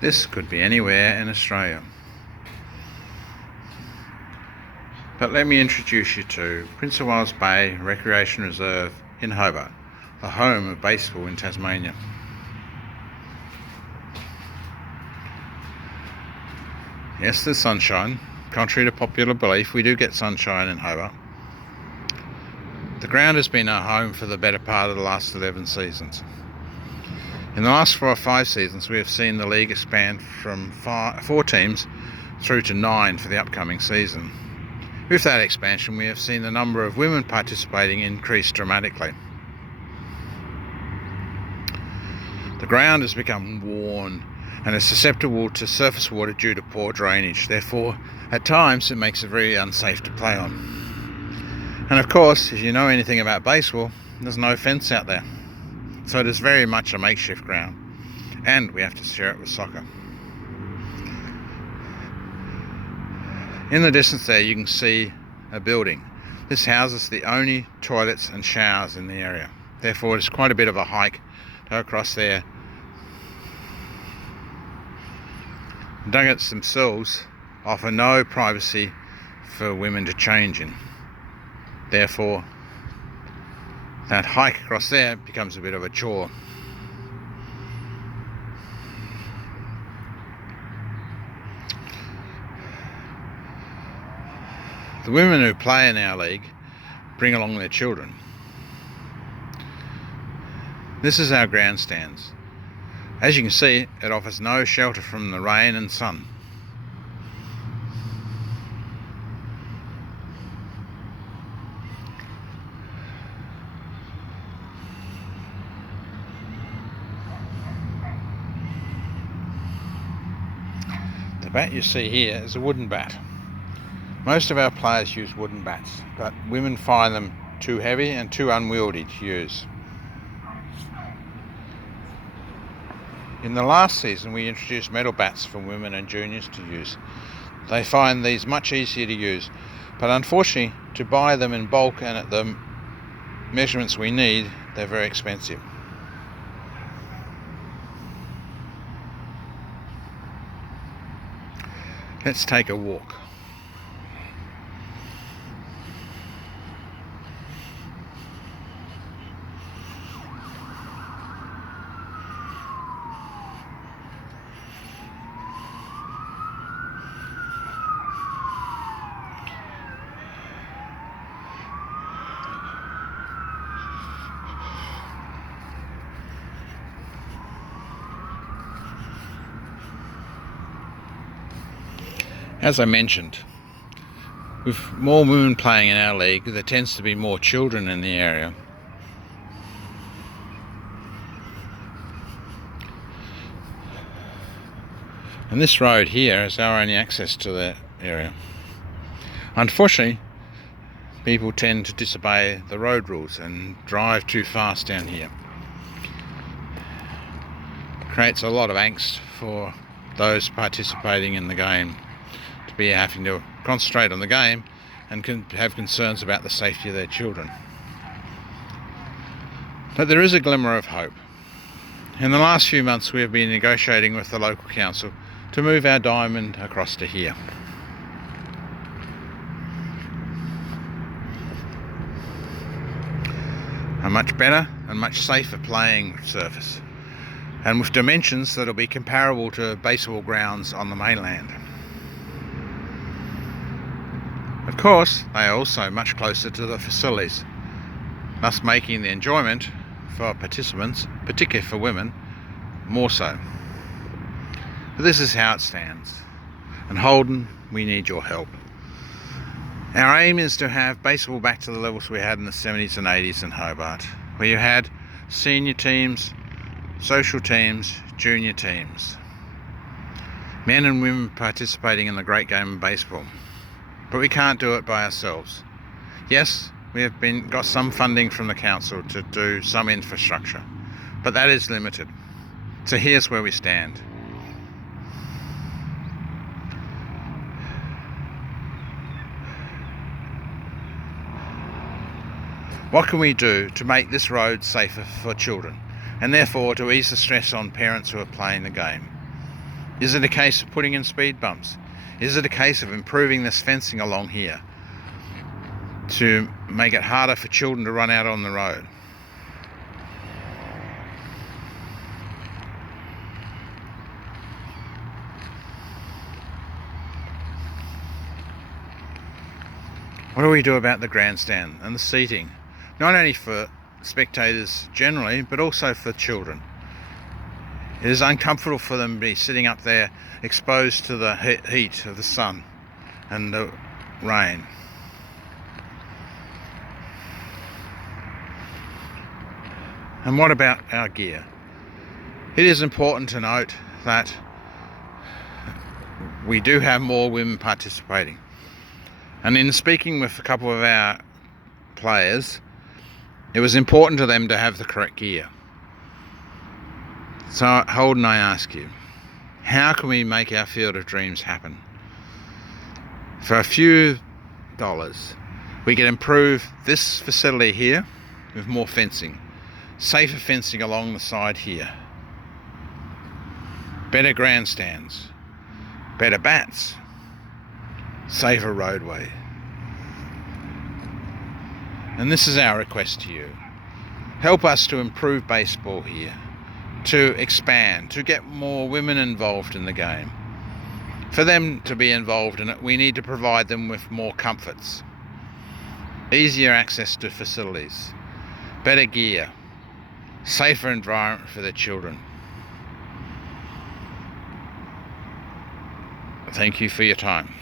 This could be anywhere in Australia. But let me introduce you to Prince of Wales Bay Recreation Reserve in Hobart, the home of baseball in Tasmania. Yes, there's sunshine. Contrary to popular belief, we do get sunshine in Hobart. The ground has been our home for the better part of the last 11 seasons. In the last 4 or 5 seasons, we have seen the league expand from 4 teams through to 9 for the upcoming season. With that expansion, we have seen the number of women participating increase dramatically. The ground has become worn and is susceptible to surface water due to poor drainage. Therefore, at times, it makes it very unsafe to play on. And of course, if you know anything about baseball, there's no fence out there. So it is very much a makeshift ground, and we have to share it with soccer. In the distance there you can see a building. This houses the only toilets and showers in the area. Therefore it's quite a bit of a hike to go across there. The dugouts themselves offer no privacy for women to change in. Therefore that hike across there becomes a bit of a chore. The women who play in our league bring along their children. This is our grandstands. As you can see, it offers no shelter from the rain and sun. The bat you see here is a wooden bat. Most of our players use wooden bats, but women find them too heavy and too unwieldy to use. In the last season we introduced metal bats for women and juniors to use. They find these much easier to use, but unfortunately to buy them in bulk and at the measurements we need, they're very expensive. Let's take a walk. As I mentioned, with more women playing in our league, there tends to be more children in the area. And this road here is our only access to the area. Unfortunately, people tend to disobey the road rules and drive too fast down here. It creates a lot of angst for those participating in the game, to be having to concentrate on the game and can have concerns about the safety of their children. But there is a glimmer of hope. In the last few months we have been negotiating with the local council to move our diamond across to here. A much better and much safer playing surface, and with dimensions that will be comparable to baseball grounds on the mainland. Of course, they are also much closer to the facilities, thus making the enjoyment for participants, particularly for women, more so. But this is how it stands. And Holden, we need your help. Our aim is to have baseball back to the levels we had in the 70s and 80s in Hobart, where you had senior teams, social teams, junior teams, men and women participating in the great game of baseball. But we can't do it by ourselves. Yes, we have got some funding from the council to do some infrastructure, but that is limited. So here's where we stand. What can we do to make this road safer for children, and therefore to ease the stress on parents who are playing the game? Is it a case of putting in speed bumps? Is it a case of improving this fencing along here to make it harder for children to run out on the road? What do we do about the grandstand and the seating? Not only for spectators generally, but also for children. It is uncomfortable for them to be sitting up there exposed to the heat of the sun and the rain. And what about our gear? It is important to note that we do have more women participating. And in speaking with a couple of our players, it was important to them to have the correct gear. So Holden, I ask you, how can we make our Field of Dreams happen? For a few dollars, we can improve this facility here with more fencing, safer fencing along the side here, better grandstands, better bats, safer roadway. And this is our request to you. Help us to improve baseball here, to expand, to get more women involved in the game. For them to be involved in it, we need to provide them with more comforts, easier access to facilities, better gear, safer environment for their children. Thank you for your time.